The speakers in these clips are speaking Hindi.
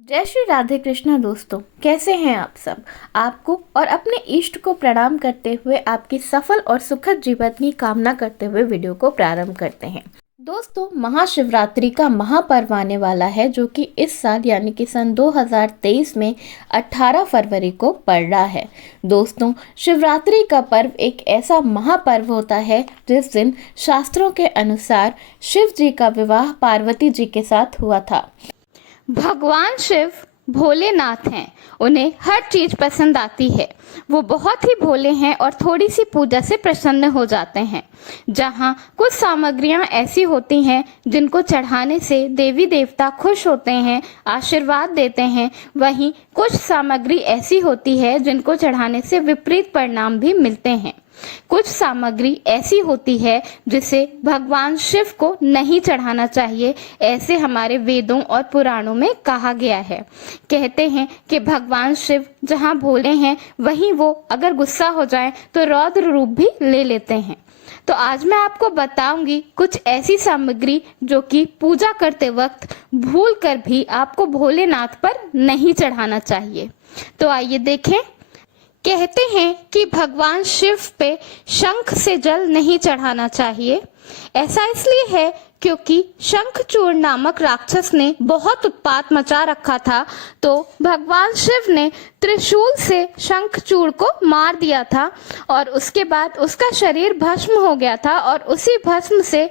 जय श्री राधे कृष्णा दोस्तों, कैसे हैं आप सब। आपको और अपने इष्ट को प्रणाम करते हुए आपकी सफल और सुखद जीवन की कामना करते हुए वीडियो को प्रारंभ करते हैं। दोस्तों, महाशिवरात्रि का महापर्व आने वाला है जो कि इस साल यानी कि सन 2023 में 18 फरवरी को पड़ रहा है। दोस्तों, शिवरात्रि का पर्व एक ऐसा महापर्व होता है जिस दिन शास्त्रों के अनुसार शिव जी का विवाह पार्वती जी के साथ हुआ था। भगवान शिव भोलेनाथ हैं। उन्हें हर चीज पसंद आती है। वो बहुत ही भोले हैं और थोड़ी सी पूजा से प्रसन्न हो जाते हैं। जहाँ कुछ सामग्रियाँ ऐसी होती हैं जिनको चढ़ाने से देवी देवता खुश होते हैं, आशीर्वाद देते हैं, वहीं कुछ सामग्री ऐसी होती है जिनको चढ़ाने से विपरीत परिणाम भी मिलते हैं। कुछ सामग्री ऐसी होती है जिसे भगवान शिव को नहीं चढ़ाना चाहिए, ऐसे हमारे वेदों और पुराणों में कहा गया है। कहते हैं कि भगवान शिव जहाँ भोले हैं वहीं वो अगर गुस्सा हो जाए तो रौद्र रूप भी ले लेते हैं। तो आज मैं आपको बताऊंगी कुछ ऐसी सामग्री जो कि पूजा करते वक्त भूल कर भी आपको भोलेनाथ पर नहीं चढ़ाना चाहिए। तो आइए देखें। कहते हैं कि भगवान शिव पे शंख से जल नहीं चढ़ाना चाहिए। ऐसा इसलिए है क्योंकि शंखचूड़ नामक राक्षस ने बहुत उत्पात मचा रखा था, तो भगवान शिव ने त्रिशूल से शंखचूड़ को मार दिया था और उसके बाद उसका शरीर भस्म हो गया था और उसी भस्म से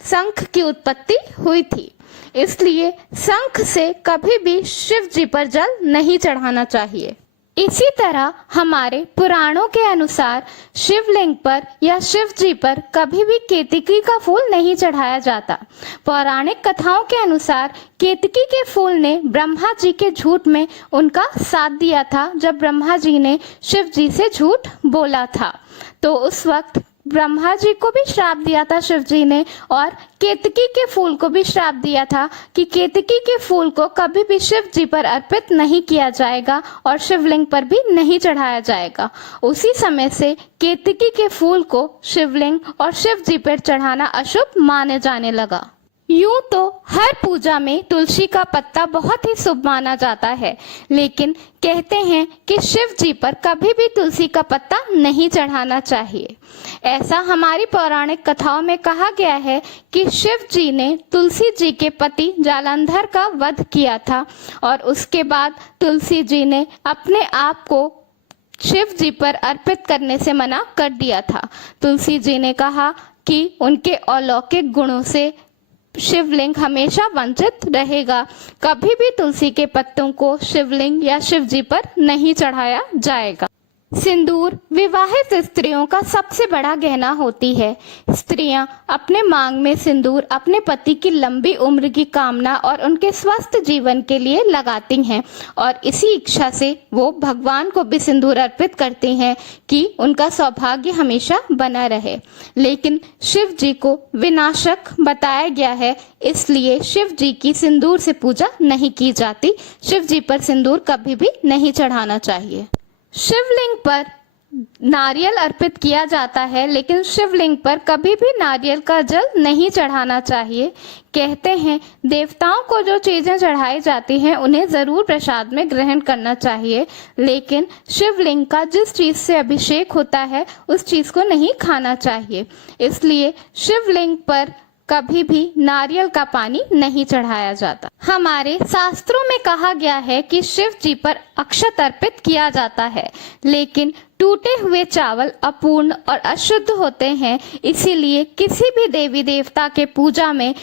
शंख की उत्पत्ति हुई थी। इसलिए शंख से कभी भी शिव जी पर जल नहीं चढ़ाना चाहिए। इसी तरह हमारे पुराणों के अनुसार शिवलिंग पर या शिव जी पर कभी भी केतकी का फूल नहीं चढ़ाया जाता। पौराणिक कथाओं के अनुसार केतकी के फूल ने ब्रह्मा जी के झूठ में उनका साथ दिया था। जब ब्रह्मा जी ने शिव जी से झूठ बोला था तो उस वक्त ब्रह्मा जी को भी श्राप दिया था शिव जी ने, और केतकी के फूल को भी श्राप दिया था कि केतकी के फूल को कभी भी शिव जी पर अर्पित नहीं किया जाएगा और शिवलिंग पर भी नहीं चढ़ाया जाएगा। उसी समय से केतकी के फूल को शिवलिंग और शिव जी पर चढ़ाना अशुभ माने जाने लगा। यूं तो हर पूजा में तुलसी का पत्ता बहुत ही शुभ माना जाता है, लेकिन कहते हैं कि शिव जी पर कभी भी तुलसी का पत्ता नहीं चढ़ाना चाहिए। ऐसा हमारी पौराणिक कथाओं में कहा गया है कि शिव जी ने तुलसी जी के पति जालंधर का वध किया था और उसके बाद तुलसी जी ने अपने आप को शिव जी पर अर्पित करने से मना कर दिया था। तुलसी जी ने कहा कि उनके अलौकिक गुणों से शिवलिंग हमेशा वंचित रहेगा। कभी भी तुलसी के पत्तों को शिवलिंग या शिव जी पर नहीं चढ़ाया जाएगा। सिंदूर विवाहित स्त्रियों का सबसे बड़ा गहना होती है। स्त्रियां अपने मांग में सिंदूर अपने पति की लंबी उम्र की कामना और उनके स्वस्थ जीवन के लिए लगाती हैं और इसी इच्छा से वो भगवान को भी सिंदूर अर्पित करती हैं कि उनका सौभाग्य हमेशा बना रहे। लेकिन शिव जी को विनाशक बताया गया है, इसलिए शिव जी की सिंदूर से पूजा नहीं की जाती। शिव जी पर सिंदूर कभी भी नहीं चढ़ाना चाहिए। शिवलिंग पर नारियल अर्पित किया जाता है, लेकिन शिवलिंग पर कभी भी नारियल का जल नहीं चढ़ाना चाहिए। कहते हैं देवताओं को जो चीजें चढ़ाई जाती हैं उन्हें जरूर प्रसाद में ग्रहण करना चाहिए, लेकिन शिवलिंग का जिस चीज से अभिषेक होता है उस चीज को नहीं खाना चाहिए। इसलिए शिवलिंग पर कभी भी नारियल का पानी नहीं चढ़ाया जाता। हमारे शास्त्रों में कहा गया है कि शिव जी पर अक्षत अर्पित किया जाता है, लेकिन टूटे हुए चावल अपूर्ण और अशुद्ध होते हैं, इसीलिए किसी भी देवी देवता के पूजा में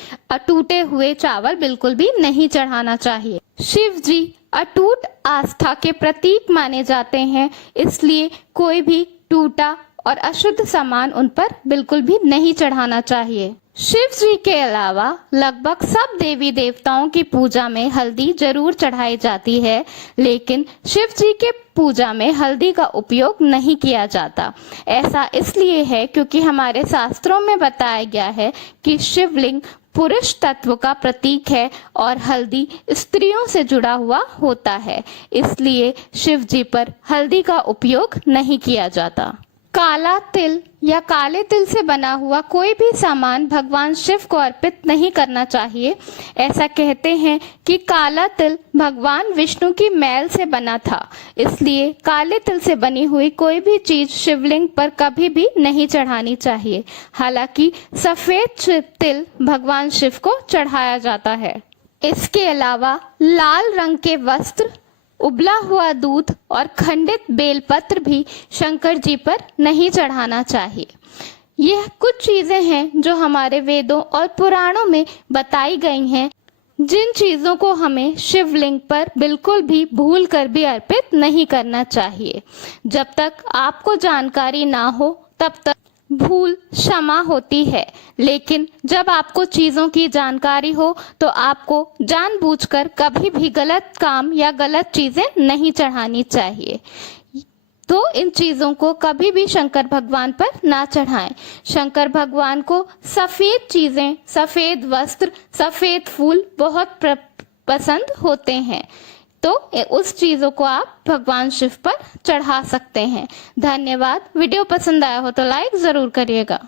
टूटे हुए चावल बिल्कुल भी नहीं चढ़ाना चाहिए। शिव जी अटूट आस्था के प्रतीक माने जाते हैं, इसलिए कोई भी टूटा और अशुद्ध सामान उन पर बिल्कुल भी नहीं चढ़ाना चाहिए। शिव जी के अलावा लगभग सब देवी देवताओं की पूजा में हल्दी जरूर चढ़ाई जाती है, लेकिन शिव जी के पूजा में हल्दी का उपयोग नहीं किया जाता। ऐसा इसलिए है क्योंकि हमारे शास्त्रों में बताया गया है कि शिवलिंग पुरुष तत्व का प्रतीक है और हल्दी स्त्रियों से जुड़ा हुआ होता है, इसलिए शिव जी पर हल्दी का उपयोग नहीं किया जाता। काला तिल या काले तिल से बना हुआ कोई भी सामान भगवान शिव को अर्पित नहीं करना चाहिए। ऐसा कहते हैं कि काला तिल भगवान विष्णु की मैल से बना था, इसलिए काले तिल से बनी हुई कोई भी चीज शिवलिंग पर कभी भी नहीं चढ़ानी चाहिए। हालांकि सफेद तिल भगवान शिव को चढ़ाया जाता है। इसके अलावा लाल रंग के वस्त्र, उबला हुआ दूध और खंडित बेलपत्र भी शंकर जी पर नहीं चढ़ाना चाहिए। यह कुछ चीजें हैं जो हमारे वेदों और पुराणों में बताई गई हैं, जिन चीजों को हमें शिवलिंग पर बिल्कुल भी भूल कर भी अर्पित नहीं करना चाहिए। जब तक आपको जानकारी ना हो तब तक भूल क्षमा होती है, लेकिन जब आपको चीज़ों की जानकारी हो तो आपको जानबूझकर कभी भी गलत काम या गलत चीज़ें नहीं चढ़ानी चाहिए। तो इन चीज़ों को कभी भी शंकर भगवान पर ना चढ़ाएं। शंकर भगवान को सफ़ेद चीज़ें, सफ़ेद वस्त्र, सफ़ेद फूल बहुत पसंद होते हैं, तो उस चीज़ों को आप भगवान शिव पर चढ़ा सकते हैं। धन्यवाद। वीडियो पसंद आया हो तो लाइक ज़रूर करिएगा।